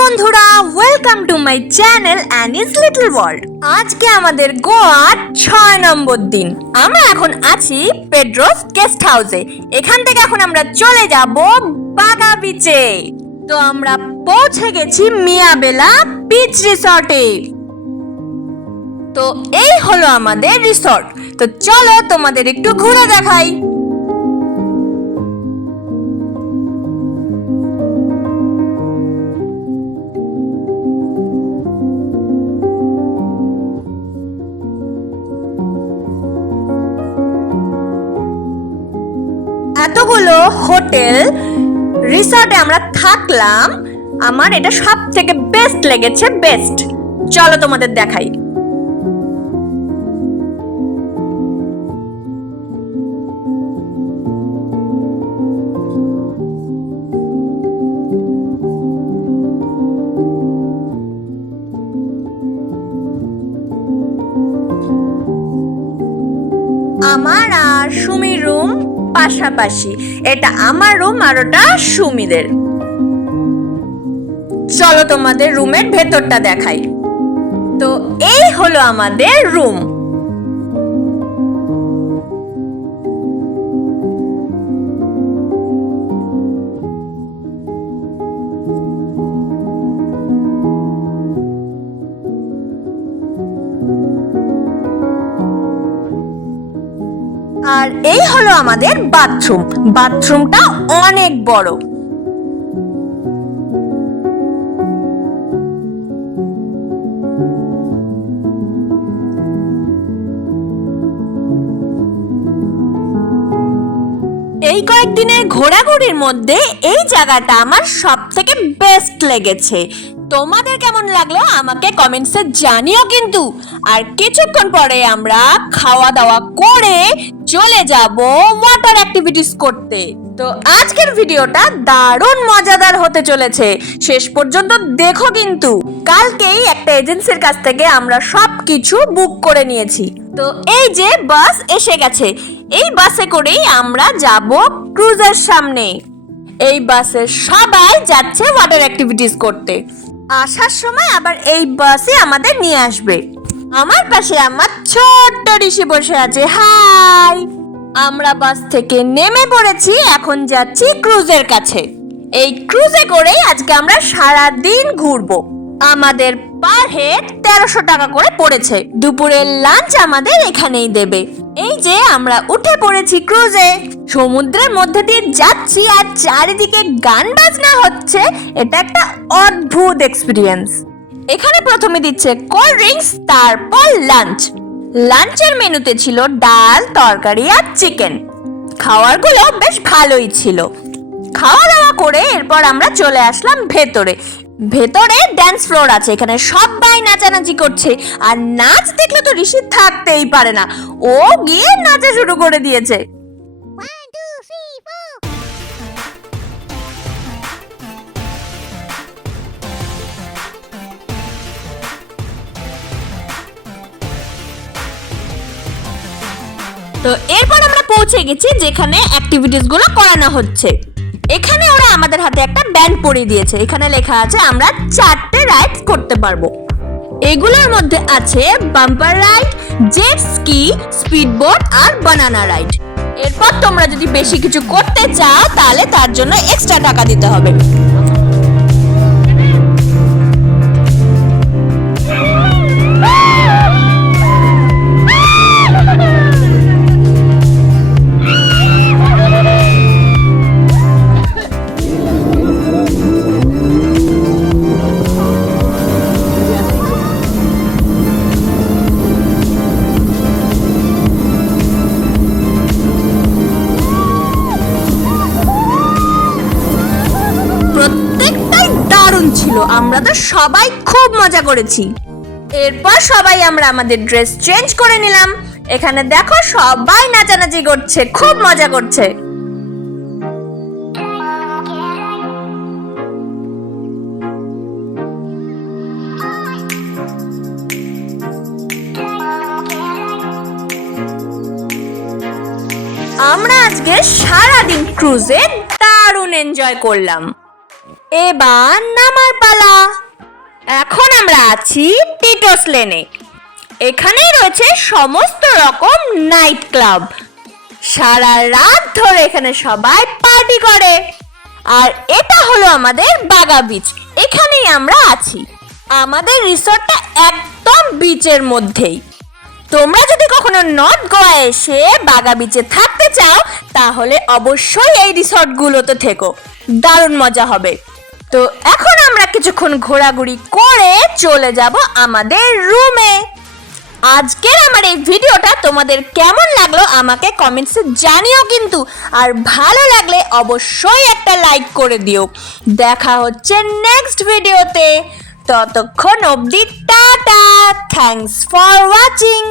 বন্ধুরা, welcome to my channel anise little world. আজকে আমাদের গোয়ার 6 নম্বর দিন। আমরা এখন আছি পেড্রোস গেস্ট হাউসে। এখান থেকে এখন আমরা চলে যাব বাগা বিচে। তো আমরা পৌঁছে গেছি মিয়াবেলা বিচ রিসর্টে। তো এই হলো আমাদের রিসর্ট। তো চলো তোমাদের একটু ঘুরে দেখাই। এতগুলো হোটেল রিসর্টে আমরা থাকলাম, আমার এটা সব থেকে বেস্ট লেগেছে। বেস্ট, চলো তোমাদের দেখাই। আমার আর সুমির রুম পাশাপাশি, এটা আমার রুম আর ওটা সুমিদের। চলো তোমাদের রুমের ভেতরটা দেখাই। তো এই হলো আমাদের রুম। আর এই হলো আমাদের বাথরুম। বাথরুমটা অনেক বড়। এই কয়েকদিনের ঘোরাঘুরির মধ্যে এই জায়গাটা আমার সব থেকে বেস্ট লেগেছে। তোমাদের কেমন লাগলো আমাকে কমেন্টসে জানিও কিন্তু। আর কিছুক্ষণ পরে আমরা খাওয়া দাওয়া করে চলে যাব ওয়াটার অ্যাক্টিভিটিস করতে। তো আজকের ভিডিওটা দারুণ মজাদার হতে চলেছে, শেষ পর্যন্ত দেখো কিন্তু। কালকেই একটা এজেন্সির কাছ থেকে আমরা সবকিছু বুক করে নিয়েছি। তো এই যে বাস এসে গেছে, এই বাসে করেই আমরা যাব ক্রুজের সামনে। এই বাসে সবাই যাচ্ছে ওয়াটার অ্যাক্টিভিটিস করতে। আসার সময় আবার এই বাসে আমাদের নিয়ে আসবে। আমার পাশে আমার ছোট্ট ঋষি বসে আছে। হাই! আমরা বাস থেকে নেমে পড়েছি, এখন যাচ্ছি ক্রুজের কাছে। এই ক্রুজে করেই আজকে আমরা সারা দিন ঘুরবো। আমাদের পার হেড 1300 টাকা করে পড়েছে। দুপুরের লাঞ্চ আমাদের এখানেই দেবে। এই যে আমরা উঠে পড়েছি ক্রুজে, সমুদ্রের মধ্যে দিয়ে যাচ্ছি আর চারিদিকে গান বাজনা হচ্ছে। এটা একটা অদ্ভুত এক্সপিরিয়েন্স। এখানে প্রথমে দিচ্ছে কোল্ড ড্রিঙ্কস, তারপর লাঞ্চ। লাঞ্চের মেনুতে ছিল ডাল, তরকারি আর চিকেন। খাবারগুলো বেশ ভালোই ছিল। খাওয়া দাওয়া করে এরপর আমরা চলে আসলাম ভেতরে। ভেতরে ড্যান্স ফ্লোর আছে, এখানে সবাই নাচানাচি করছে। আর নাচ দেখলে তো ঋষি থাকতেই পারে না, ও গিয়ে নাচা শুরু করে দিয়েছে। তো এরপর আমরা পৌঁছে গেছি যেখানে অ্যাক্টিভিটিস গুলো করানো হচ্ছে। এখানে ওরা আমাদের হাতে একটা ব্যান্ড পরিয়ে দিয়েছে। এখানে লেখা আছে আমরা 4টে রাইডস করতে পারবো। এগুলোর মধ্যে আছে bumper ride, jet ski, speedboat আর বানানা রাইড। এরপর তোমরা যদি বেশি কিছু করতে চাও তাহলে তার জন্য এক্সট্রা টাকা দিতে হবে। ছিল, আমরা তো সবাই খুব মজা করেছি। এরপর সবাই আমরা আমাদের ড্রেস চেঞ্জ করে নিলাম। এখানে দেখো সবাই নাচানাচি করছে, খুব মজা করছে। আমরা আজকে সারাদিন ক্রুজে দারুণ এনজয় করলাম। এবার নামার পালা। এখন আমরা আছি টিটোস লেনে। এখানেই রয়েছে সমস্ত রকম নাইট ক্লাব। সারা রাত ধরে এখানে সবাই পার্টি করে। আর এটা হলো আমাদের বাগা বিচ। এখানেই আমরা আছি। আমাদের রিসর্টটা একদম বিচের মধ্যেই। তোমরা যদি কখনো নর্থ গোয়া এসে বাগা বিচে থাকতে চাও তাহলে অবশ্যই এই রিসর্টগুলোতে থেকো, দারুণ মজা হবে। তো এখন আমরা কিছুক্ষণ ঘোরাঘুরি করে চলে যাব আমাদের রুমে। আজকের আমার এই ভিডিওটা তোমাদের কেমন লাগলো আমাকে কমেন্টসে জানিও কিন্তু। আর ভালো লাগলে অবশ্যই একটা লাইক করে দিও। দেখা হচ্ছে নেক্সট ভিডিওতে। ততক্ষণ অবধি টাটা। Thanks for watching.